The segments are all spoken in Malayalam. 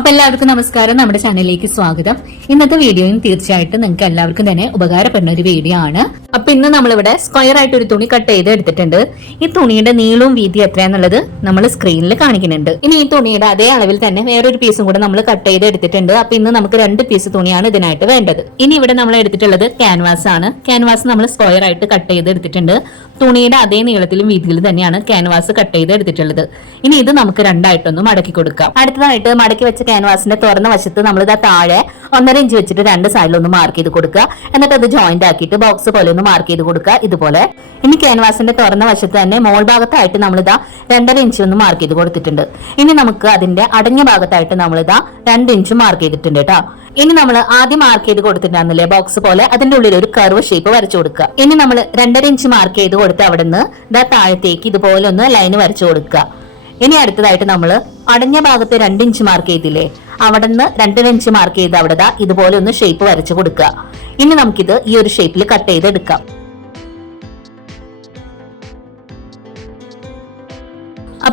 അപ്പൊ എല്ലാവർക്കും നമസ്കാരം. നമ്മുടെ ചാനലിലേക്ക് സ്വാഗതം. ഇന്നത്തെ വീഡിയോയും തീർച്ചയായിട്ടും നിങ്ങൾക്ക് എല്ലാവർക്കും തന്നെ ഉപകാരപ്പെടുന്ന ഒരു വീഡിയോ ആണ്. അപ്പൊ ഇന്ന് നമ്മളിവിടെ സ്ക്വയർ ആയിട്ട് ഒരു തുണി കട്ട് ചെയ്ത് എടുത്തിട്ടുണ്ട്. ഈ തുണിയുടെ നീളവും വീതി എത്രയാന്നുള്ളത് നമ്മൾ സ്ക്രീനിൽ കാണിക്കുന്നുണ്ട്. ഇനി ഈ തുണിയുടെ അതേ അളവിൽ തന്നെ വേറൊരു പീസും കൂടെ നമ്മൾ കട്ട് ചെയ്ത് എടുത്തിട്ടുണ്ട്. അപ്പൊ ഇന്ന് നമുക്ക് രണ്ട് പീസ് തുണിയാണ് ഇതിനായിട്ട് വേണ്ടത്. ഇനി ഇവിടെ നമ്മൾ എടുത്തിട്ടുള്ളത് ക്യാൻവാസ് ആണ്. ക്യാൻവാസ് നമ്മൾ സ്ക്വയർ ആയിട്ട് കട്ട് ചെയ്ത് എടുത്തിട്ടുണ്ട്. തുണിയുടെ അതേ നീളത്തിലും വീതിയിലും തന്നെയാണ് ക്യാൻവാസ് കട്ട് ചെയ്ത് എടുത്തിട്ടുള്ളത്. ഇനി ഇത് നമുക്ക് രണ്ടായിട്ടൊന്ന് മടക്കി കൊടുക്കാം. അടുത്തതായിട്ട് മടക്കി വെച്ച ക്യാൻവാസിന്റെ തുറന്ന വശത്ത് നമ്മൾ ഇതാ താഴെ ഒന്നര ഇഞ്ച് വെച്ചിട്ട് രണ്ട് സൈഡിൽ ഒന്ന് മാർക്ക് ചെയ്ത് കൊടുക്കുക. എന്നിട്ട് അത് ജോയിന്റ് ആക്കിയിട്ട് ബോക്സ് പോലെ ഒന്ന് മാർക്ക് ചെയ്ത് കൊടുക്കുക ഇതുപോലെ. ഇനി ക്യാൻവാസിന്റെ തുറന്ന വശത്ത് തന്നെ മോൾ ഭാഗത്തായിട്ട് നമ്മളിതാ രണ്ടര ഇഞ്ച് ഒന്ന് മാർക്ക് ചെയ്ത് കൊടുത്തിട്ടുണ്ട്. ഇനി നമുക്ക് അതിന്റെ അടഞ്ഞ ഭാഗത്തായിട്ട് നമ്മളിതാ രണ്ട് ഇഞ്ച് മാർക്ക് ചെയ്തിട്ടുണ്ട് കേട്ടോ. ഇനി നമ്മൾ ആദ്യം മാർക്ക് ചെയ്ത് കൊടുത്തിട്ടുണ്ടായിരുന്നില്ലേ ബോക്സ് പോലെ? അതിന്റെ ഉള്ളിൽ ഒരു കർവ് ഷേപ്പ് വരച്ചു കൊടുക്കുക. ഇനി നമ്മൾ രണ്ടര ഇഞ്ച് മാർക്ക് ചെയ്ത് കൊടുത്ത് അവിടെ നിന്ന് താഴത്തേക്ക് ഇതുപോലെ ഒന്ന് ലൈൻ വരച്ചു കൊടുക്കുക. ഇനി അടുത്തതായിട്ട് നമ്മൾ അടഞ്ഞ ഭാഗത്ത് രണ്ട് ഇഞ്ച് മാർക്ക് ചെയ്തില്ലേ? അവിടെ നിന്ന് രണ്ടര ഇഞ്ച് മാർക്ക് ചെയ്ത് അവിടെ ഇതുപോലെ ഒന്ന് ഷേപ്പ് വരച്ചു കൊടുക്കുക. ഇനി നമുക്കിത് ഈ ഒരു ഷേപ്പിൽ കട്ട് ചെയ്ത്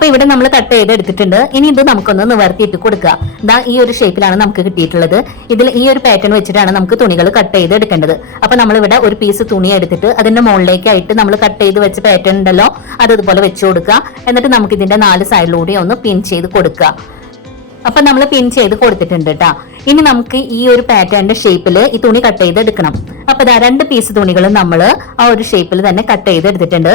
ഇവിടെ നമ്മൾ കട്ട് ചെയ്ത് എടുത്തിട്ടുണ്ട്. ഇനി ഇത് നമുക്കൊന്ന് നിവർത്തിയിട്ട് കൊടുക്കുക. ദാ ഈ ഒരു ഷേപ്പിലാണ് നമുക്ക് കിട്ടിയിട്ടുള്ളത്. ഇതിൽ ഈ ഒരു പാറ്റേൺ വെച്ചിട്ടാണ് നമുക്ക് തുണികൾ കട്ട് ചെയ്ത് എടുക്കേണ്ടത്. അപ്പൊ നമ്മൾ ഇവിടെ ഒരു പീസ് തുണി എടുത്തിട്ട് അതിന്റെ മുകളിലേക്കായിട്ട് നമ്മൾ കട്ട് ചെയ്ത് വെച്ച പാറ്റേൺ ഉണ്ടല്ലോ അത് ഇതുപോലെ വെച്ചു കൊടുക്കുക. എന്നിട്ട് നമുക്ക് ഇതിന്റെ നാല് സൈഡിലൂടെ ഒന്ന് പിൻ ചെയ്ത് കൊടുക്കുക. അപ്പൊ നമ്മൾ പിൻ ചെയ്ത് കൊടുത്തിട്ടുണ്ട് കേട്ടോ ഇനി നമുക്ക് ഈ ഒരു പാറ്റേണിന്റെ ഷേപ്പിൽ ഈ തുണി കട്ട് ചെയ്ത് എടുക്കണം അപ്പൊ ഇതാ രണ്ട് പീസ് തുണികളും നമ്മൾ ആ ഒരു ഷേപ്പിൽ തന്നെ കട്ട് ചെയ്ത് എടുത്തിട്ടുണ്ട്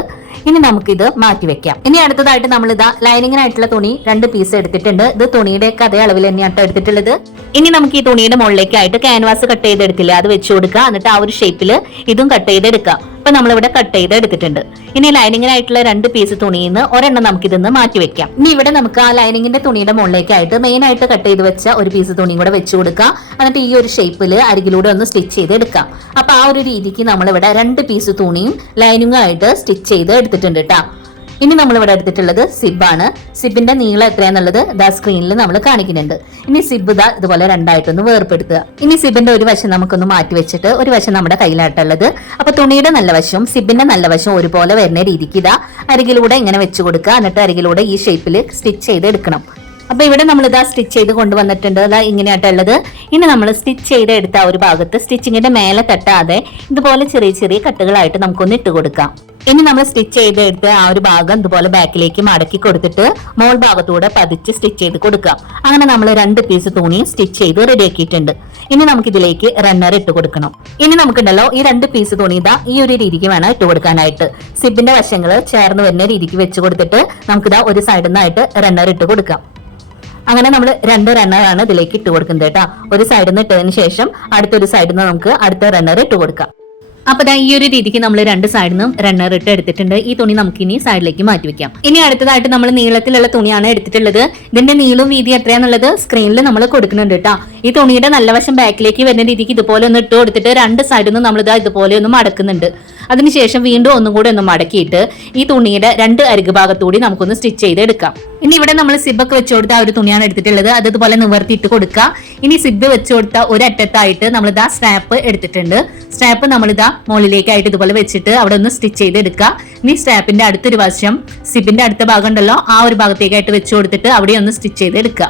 ഇനി നമുക്ക് ഇത് മാറ്റി വെക്കാം. ഇനി അടുത്തതായിട്ട് നമ്മൾ ഇതാ ലൈനിങ്ങിനായിട്ടുള്ള തുണി രണ്ട് പീസ് എടുത്തിട്ടുണ്ട്. ഇത് തുണിയുടെ ഒക്കെ അതേ അളവിൽ തന്നെയാണ് ട്ടോ എടുത്തിട്ടുള്ളത്. ഇനി നമുക്ക് ഈ തുണിയുടെ മുകളിലേക്കായിട്ട് ക്യാൻവാസ് കട്ട് ചെയ്ത് എടുക്കില്ല അത് വെച്ചു കൊടുക്കുക. എന്നിട്ട് ആ ഒരു ഷേപ്പിൽ ഇതും കട്ട് ചെയ്തെടുക്കാം ഇപ്പൊ നമ്മളിവിടെ കട്ട് ചെയ്ത് എടുത്തിട്ടുണ്ട്. ഇനി ലൈനിങ്ങിനായിട്ടുള്ള രണ്ട് പീസ് തുണിയിൽ നിന്ന് ഒരെണ്ണം നമുക്ക് ഇതിന്ന് മാറ്റി വെക്കാം. ഇനി ഇവിടെ നമുക്ക് ആ ലൈനിങ്ങിന്റെ തുണിയുടെ മുകളിലേക്കായിട്ട് മെയിൻ ആയിട്ട് കട്ട് ചെയ്ത് വെച്ച ഒരു പീസ് തുണിയും കൂടെ വെച്ച് കൊടുക്കാം. എന്നിട്ട് ഈ ഒരു ഷേപ്പിൽ അരികിലൂടെ ഒന്ന് സ്റ്റിച്ച് ചെയ്ത് എടുക്കാം. അപ്പൊ ആ ഒരു രീതിക്ക് നമ്മളിവിടെ രണ്ട് പീസ് തുണിയും ലൈനിങ്ങും ആയിട്ട് സ്റ്റിച്ച് ചെയ്ത് എടുത്തിട്ടുണ്ട് കേട്ടോ ഇനി നമ്മൾ ഇവിടെ എടുത്തിട്ടുള്ളത് സിബാണ്. സിബിന്റെ നീളം എത്രയാന്നുള്ളത് ദാ സ്ക്രീനിൽ നമ്മൾ കാണിക്കുന്നുണ്ട്. ഇനി സിബ് ദാ ഇതുപോലെ രണ്ടായിട്ടൊന്ന് വേർപ്പെടുത്തുക. ഇനി സിബിന്റെ ഒരു വശം നമുക്കൊന്ന് മാറ്റി വെച്ചിട്ട് ഒരു വശം നമ്മുടെ കയ്യിലായിട്ടുള്ളത്. അപ്പൊ തുണിയുടെ നല്ല വശവും സിബിന്റെ നല്ല വശവും ഒരുപോലെ വരുന്ന രീതിക്ക് ഇതാ അരികിലൂടെ ഇങ്ങനെ വെച്ച് കൊടുക്കുക. എന്നിട്ട് അരികിലൂടെ ഈ ഷേപ്പിൽ സ്റ്റിച്ച് ചെയ്ത് എടുക്കണം. അപ്പൊ ഇവിടെ നമ്മൾ ഇതാ സ്റ്റിച്ച് ചെയ്ത് കൊണ്ടുവന്നിട്ടുണ്ട്. അതാ ഇങ്ങനെയായിട്ടുള്ളത്. ഇനി നമ്മൾ സ്റ്റിച്ച് ചെയ്ത് എടുത്ത ഒരു ഭാഗത്ത് സ്റ്റിച്ചിങ്ങിന്റെ മേലെ തട്ടാതെ ഇതുപോലെ ചെറിയ ചെറിയ കട്ടുകളായിട്ട് നമുക്കൊന്ന് ഇട്ട് കൊടുക്കാം. ഇനി നമ്മൾ സ്റ്റിച്ച് ചെയ്ത് എടുത്ത് ആ ഒരു ഭാഗം ഇതുപോലെ ബാക്കിലേക്ക് മടക്കി കൊടുത്തിട്ട് മോൾ ഭാഗത്തൂടെ പതിച്ച് സ്റ്റിച്ച് ചെയ്ത് കൊടുക്കാം. അങ്ങനെ നമ്മൾ രണ്ട് പീസ് തുണി സ്റ്റിച്ച് ചെയ്ത് റെഡിയാക്കിയിട്ടുണ്ട് ഇനി നമുക്ക് ഇതിലേക്ക് റണ്ണർ ഇട്ട് കൊടുക്കണം. ഇനി നമുക്കുണ്ടല്ലോ ഈ രണ്ട് പീസ് തുണി ഇതാ ഈ ഒരു രീതിക്ക് വേണം ഇട്ട് കൊടുക്കാനായിട്ട്. സിബിന്റെ വശങ്ങൾ ചേർന്ന് വരുന്ന രീതിക്ക് വെച്ച് കൊടുത്തിട്ട് നമുക്കിതാ ഒരു സൈഡിൽ നിന്നായിട്ട് റണ്ണർ ഇട്ട് കൊടുക്കാം. അങ്ങനെ നമ്മൾ രണ്ട് റണ്ണറാണ് ഇതിലേക്ക് ഇട്ട് കൊടുക്കുന്നത് കേട്ടോ. ഒരു സൈഡിൽ നിന്ന് ഇട്ടതിന് ശേഷം അടുത്തൊരു സൈഡിൽ നിന്ന് നമുക്ക് അടുത്ത റണ്ണർ ഇട്ട് കൊടുക്കാം. അപ്പൊ ഈ ഒരു രീതിക്ക് നമ്മൾ രണ്ട് സൈഡിൽ നിന്നും റണ്ണർ ഇട്ട് എടുത്തിട്ടുണ്ട്. ഈ തുണി നമുക്ക് ഇനി സൈഡിലേക്ക് മാറ്റി വെക്കാം. ഇനി അടുത്തതായിട്ട് നമ്മൾ നീളത്തിലുള്ള തുണിയാണ് എടുത്തിട്ടുള്ളത്. ഇതിന്റെ നീളവും വീതി എത്രയാന്നുള്ളത് സ്ക്രീനിൽ നമ്മൾ കൊടുക്കുന്നുണ്ട് കേട്ടോ ഈ തുണിയുടെ നല്ല വശം ബാക്കിലേക്ക് വരുന്ന രീതിക്ക് ഇതുപോലെ ഒന്ന് ഇട്ട് കൊടുത്തിട്ട് രണ്ട് സൈഡിൽ നിന്ന് നമ്മൾ ഇതാ ഇതുപോലെ ഒന്ന് മടക്കുന്നുണ്ട്. അതിനുശേഷം വീണ്ടും ഒന്നും കൂടി ഒന്ന് മടക്കിയിട്ട് ഈ തുണിയുടെ രണ്ട് അരികു ഭാഗത്തുകൂടി നമുക്കൊന്ന് സ്റ്റിച്ച് ചെയ്ത് എടുക്കാം ഇനി ഇവിടെ നമ്മൾ സിബൊക്കെ വെച്ച് കൊടുത്ത ആ ഒരു തുണിയാണ് എടുത്തിട്ടുള്ളത്. അതുപോലെ നിവർത്തിയിട്ട് കൊടുക്കുക. ഇനി സിബ് വെച്ച് കൊടുത്ത ഒരു അറ്റത്തായിട്ട് നമ്മൾ ഇതാ സ്ട്രാപ്പ് എടുത്തിട്ടുണ്ട്. സ്ട്രാപ്പ് നമ്മളിതാ മുകളിലേക്കായിട്ട് ഇതുപോലെ വെച്ചിട്ട് അവിടെ ഒന്ന് സ്റ്റിച്ച് ചെയ്ത് എടുക്കുക ഇനി സ്ട്രാപ്പിന്റെ അടുത്തൊരു വശം സിബിന്റെ അടുത്ത ഭാഗം ഉണ്ടല്ലോ ആ ഒരു ഭാഗത്തേക്കായിട്ട് വെച്ച് കൊടുത്തിട്ട് അവിടെ ഒന്ന് സ്റ്റിച്ച് ചെയ്ത് എടുക്കുക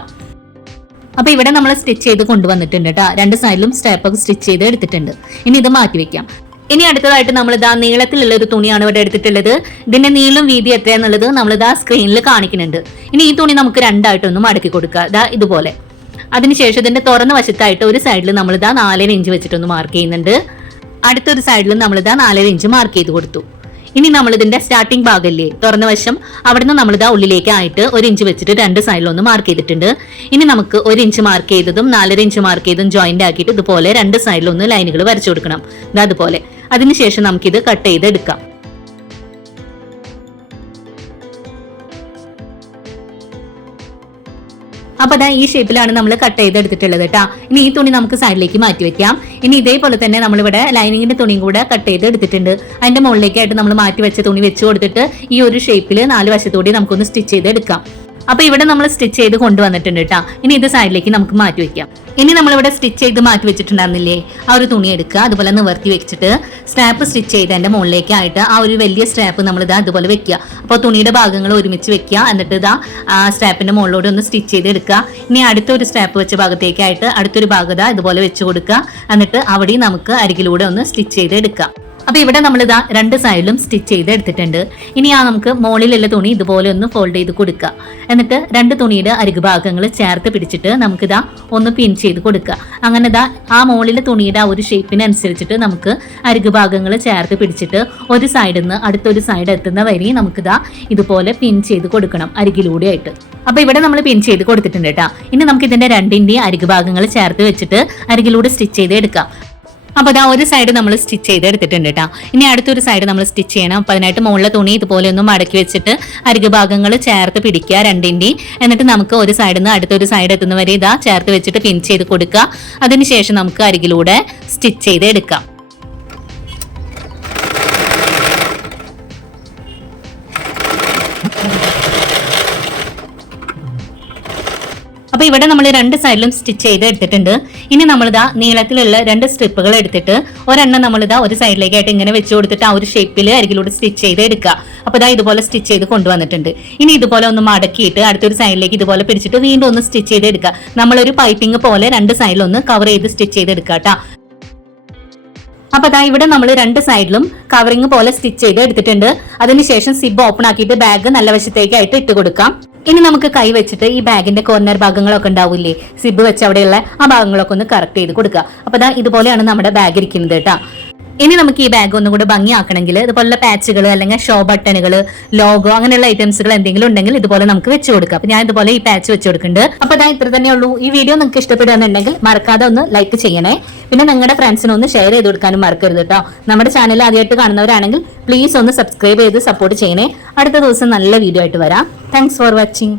അപ്പൊ ഇവിടെ നമ്മൾ സ്റ്റിച്ച് ചെയ്ത് കൊണ്ടുവന്നിട്ടുണ്ട് കേട്ടോ. രണ്ട് സൈഡിലും സ്ട്രാപ്പ് സ്റ്റിച്ച് ചെയ്ത് എടുത്തിട്ടുണ്ട് ഇനി ഇത് മാറ്റി വെക്കാം. ഇനി അടുത്തതായിട്ട് നമ്മൾ ഇതാ നീളത്തിലുള്ള ഒരു തുണിയാണ് ഇവിടെ എടുത്തിട്ടുള്ളത്. ഇതിന്റെ നീളം വീതി എത്രയാന്നുള്ളത് നമ്മൾ ഇതാ സ്ക്രീനിൽ കാണിക്കുന്നുണ്ട്. ഇനി ഈ തുണി നമുക്ക് രണ്ടായിട്ടൊന്നും മടക്കി കൊടുക്കുക. ഇതാ ഇതുപോലെ. അതിനുശേഷം ഇതിന്റെ തുറന്ന വശത്തായിട്ട് ഒരു സൈഡിൽ നമ്മൾ ഇതാ നാലര ഇഞ്ച് വെച്ചിട്ടൊന്ന് മാർക്ക് ചെയ്യുന്നുണ്ട്. അടുത്തൊരു സൈഡിൽ നമ്മൾ ഇതാ നാലര ഇഞ്ച് മാർക്ക് ചെയ്ത് കൊടുത്തു. ഇനി നമ്മൾ ഇതിന്റെ സ്റ്റാർട്ടിംഗ് ഭാഗമല്ലേ തുറന്ന വശം അവിടുന്ന് നമ്മൾ ഇതാ ഉള്ളിലേക്ക് ആയിട്ട് ഒരു ഇഞ്ച് വെച്ചിട്ട് രണ്ട് സൈഡിലൊന്ന് മാർക്ക് ചെയ്തിട്ടുണ്ട്. ഇനി നമുക്ക് ഒരു ഇഞ്ച് മാർക്ക് ചെയ്തതും നാലര ഇഞ്ച് മാർക്ക് ചെയ്തതും ജോയിന്റ് ആക്കിയിട്ട് ഇതുപോലെ രണ്ട് സൈഡിലൊന്ന് ലൈനുകൾ വരച്ചു കൊടുക്കണം. അതുപോലെ അതിനുശേഷം നമുക്കിത് കട്ട് ചെയ്ത് എടുക്കാം അപ്പൊ അതാ ഈ ഷേപ്പിലാണ് നമ്മൾ കട്ട് ചെയ്തെടുത്തിട്ടുള്ളത് കേട്ടോ ഇനി ഈ തുണി നമുക്ക് സൈഡിലേക്ക് മാറ്റി വെക്കാം. ഇനി ഇതേപോലെ തന്നെ നമ്മളിവിടെ ലൈനിങ്ങിന്റെ തുണിയും കൂടെ കട്ട് ചെയ്ത് എടുത്തിട്ടുണ്ട് അതിന്റെ മുകളിലേക്കായിട്ട് നമ്മൾ മാറ്റി വെച്ച തുണി വെച്ച് കൊടുത്തിട്ട് ഈ ഒരു ഷേപ്പിൽ നാല് വശത്തൂടി നമുക്കൊന്ന് സ്റ്റിച്ച് ചെയ്ത് എടുക്കാം അപ്പൊ ഇവിടെ നമ്മൾ സ്റ്റിച്ച് ചെയ്ത് കൊണ്ടുവന്നിട്ടുണ്ട് കേട്ടോ ഇനി ഇത് സൈഡിലേക്ക് നമുക്ക് മാറ്റി വെക്കാം. ഇനി നമ്മളിവിടെ സ്റ്റിച്ച് ചെയ്ത് മാറ്റി വെച്ചിട്ടുണ്ടായിരുന്നില്ലേ? ആ ഒരു തുണി എടുക്കുക. അതുപോലെ നിവർത്തി വെച്ചിട്ട് സ്ട്രാപ്പ് സ്റ്റിച്ച് ചെയ്ത് അതിന്റെ മുകളിലേക്കായിട്ട് ആ ഒരു വലിയ സ്ട്രാപ്പ് നമ്മൾ ഇതാ അതുപോലെ വെക്കുക. അപ്പോൾ തുണിയുടെ ഭാഗങ്ങൾ ഒരുമിച്ച് വെക്കുക. എന്നിട്ട് ഇതാ സ്ട്രാപ്പിന്റെ മുകളിലൂടെ ഒന്ന് സ്റ്റിച്ച് ചെയ്ത് എടുക്കുക. ഇനി അടുത്തൊരു സ്ട്രാപ്പ് വെച്ച ഭാഗത്തേക്കായിട്ട് അടുത്തൊരു ഭാഗത ഇതുപോലെ വെച്ച് കൊടുക്കുക. എന്നിട്ട് അവിടെ നമുക്ക് അരികിലൂടെ ഒന്ന് സ്റ്റിച്ച് ചെയ്ത് എടുക്കാം അപ്പൊ ഇവിടെ നമ്മൾ ഇതാ രണ്ട് സൈഡിലും സ്റ്റിച്ച് ചെയ്ത് എടുത്തിട്ടുണ്ട്. ഇനി ആ നമുക്ക് മുകളിലുള്ള തുണി ഇതുപോലെ ഒന്ന് ഫോൾഡ് ചെയ്ത് കൊടുക്കുക. എന്നിട്ട് രണ്ട് തുണിയുടെ അരികു ഭാഗങ്ങൾ ചേർത്ത് പിടിച്ചിട്ട് നമുക്ക് ഇതാ ഒന്ന് പിൻ ചെയ്ത് കൊടുക്കുക. അങ്ങനെ ഇതാ ആ മുകളിലെ തുണിയുടെ ആ ഒരു ഷേപ്പിനനുസരിച്ചിട്ട് നമുക്ക് അരികു ഭാഗങ്ങൾ ചേർത്ത് പിടിച്ചിട്ട് ഒരു സൈഡിൽ നിന്ന് അടുത്തൊരു സൈഡ് എത്തുന്ന വരെ നമുക്കിതാ ഇതുപോലെ പിൻ ചെയ്ത് കൊടുക്കണം അരികിലൂടെ ആയിട്ട്. അപ്പൊ ഇവിടെ നമ്മൾ പിൻ ചെയ്ത് കൊടുത്തിട്ടുണ്ട് കേട്ടോ ഇനി നമുക്ക് ഇതിന്റെ രണ്ടിന്റെയും അരികു ഭാഗങ്ങൾ ചേർത്ത് വെച്ചിട്ട് അരികിലൂടെ സ്റ്റിച്ച് ചെയ്ത് എടുക്കാം. അപ്പൊ അതാ ഒരു സൈഡ് നമ്മൾ സ്റ്റിച്ച് ചെയ്ത് എടുത്തിട്ടുണ്ട് കേട്ടോ ഇനി അടുത്തൊരു സൈഡ് നമ്മൾ സ്റ്റിച്ച് ചെയ്യണം. അപ്പൊ അതിനായിട്ട് മുകളിലെ തുണി ഇതുപോലെ ഒന്ന് മടക്കി വെച്ചിട്ട് അരികു ഭാഗങ്ങൾ ചേർത്ത് പിടിക്കുക രണ്ടിന്റെയും. എന്നിട്ട് നമുക്ക് ഒരു സൈഡിൽ നിന്ന് അടുത്തൊരു സൈഡ് എത്തുന്നവരെ ഇതാ ചേർത്ത് വെച്ചിട്ട് പിൻ ചെയ്ത് കൊടുക്കുക. അതിനുശേഷം നമുക്ക് അരികിലൂടെ സ്റ്റിച്ച് ചെയ്ത് എടുക്കാം അപ്പൊ ഇവിടെ നമ്മൾ രണ്ട് സൈഡിലും സ്റ്റിച്ച് ചെയ്ത് എടുത്തിട്ടുണ്ട്. ഇനി നമ്മളിതാ നീളത്തിലുള്ള രണ്ട് സ്ട്രിപ്പുകൾ എടുത്തിട്ട് ഒരെണ്ണം നമ്മളിതാ ഒരു സൈഡിലേക്കായിട്ട് ഇങ്ങനെ വെച്ച് കൊടുത്തിട്ട് ആ ഒരു ഷേപ്പിൽ അരികിലൂടെ സ്റ്റിച്ച് ചെയ്ത് എടുക്കുക അപ്പൊ ഇതാ ഇതുപോലെ സ്റ്റിച്ച് ചെയ്ത് കൊണ്ടുവന്നിട്ടുണ്ട്. ഇനി ഇതുപോലെ ഒന്ന് മടക്കിയിട്ട് അടുത്തൊരു സൈഡിലേക്ക് ഇതുപോലെ പിടിച്ചിട്ട് വീണ്ടും ഒന്ന് സ്റ്റിച്ച് ചെയ്ത് എടുക്കുക നമ്മളൊരു പൈപ്പിംഗ് പോലെ രണ്ട് സൈഡിലൊന്ന് കവർ ചെയ്ത് സ്റ്റിച്ച് ചെയ്ത് എടുക്കുക കേട്ടോ അപ്പൊ അതാ ഇവിടെ നമ്മൾ രണ്ട് സൈഡിലും കവറിങ് പോലെ സ്റ്റിച്ച് ചെയ്ത് എടുത്തിട്ടുണ്ട്. അതിനുശേഷം സിബ് ഓപ്പൺ ആക്കിയിട്ട് ബാഗ് നല്ല വശത്തേക്കായിട്ട് ഇട്ട് കൊടുക്കാം. ഇനി നമുക്ക് കൈ വെച്ചിട്ട് ഈ ബാഗിന്റെ കോർണർ ഭാഗങ്ങളൊക്കെ ഉണ്ടാവില്ലേ? സിബ് വെച്ച് അവിടെയുള്ള ആ ഭാഗങ്ങളൊക്കെ ഒന്ന് കറക്റ്റ് ചെയ്ത് കൊടുക്കുക. അപ്പൊ ദാ ഇതുപോലെയാണ് നമ്മുടെ ബാഗ് ഇരിക്കുന്നത് കേട്ടോ. ഇനി നമുക്ക് ഈ ബാഗ് ഒന്നും കൂടെ ഭംഗിയാക്കണമെങ്കിൽ ഇതുപോലുള്ള പാച്ചുകൾ അല്ലെങ്കിൽ ഷോ ബട്ടണുകൾ ലോഗോ അങ്ങനെയുള്ള ഐറ്റംസുകൾ എന്തെങ്കിലും ഉണ്ടെങ്കിൽ ഇതുപോലെ നമുക്ക് വെച്ച് കൊടുക്കാം. അപ്പൊ ഞാൻ ഇതുപോലെ ഈ പാച്ച് വെച്ച് കൊടുക്കുന്നുണ്ട്. അപ്പൊ അതാ ഇത്ര തന്നെയുള്ളൂ. ഈ വീഡിയോ നിങ്ങൾക്ക് ഇഷ്ടപ്പെടുകയാണെന്നുണ്ടെങ്കിൽ മറക്കാതെ ഒന്ന് ലൈക്ക് ചെയ്യണേ. പിന്നെ നിങ്ങളുടെ ഫ്രണ്ട്സിന് ഒന്ന് ഷെയർ ചെയ്ത് കൊടുക്കാനും മറക്കരുത് കേട്ടോ നമ്മുടെ ചാനൽ ആദ്യമായിട്ട് കാണുന്നവരാണെങ്കിൽ പ്ലീസ് ഒന്ന് സബ്സ്ക്രൈബ് ചെയ്ത് സപ്പോർട്ട് ചെയ്യണേ. അടുത്ത ദിവസം നല്ല വീഡിയോ ആയിട്ട് വരാം. Thanks for watching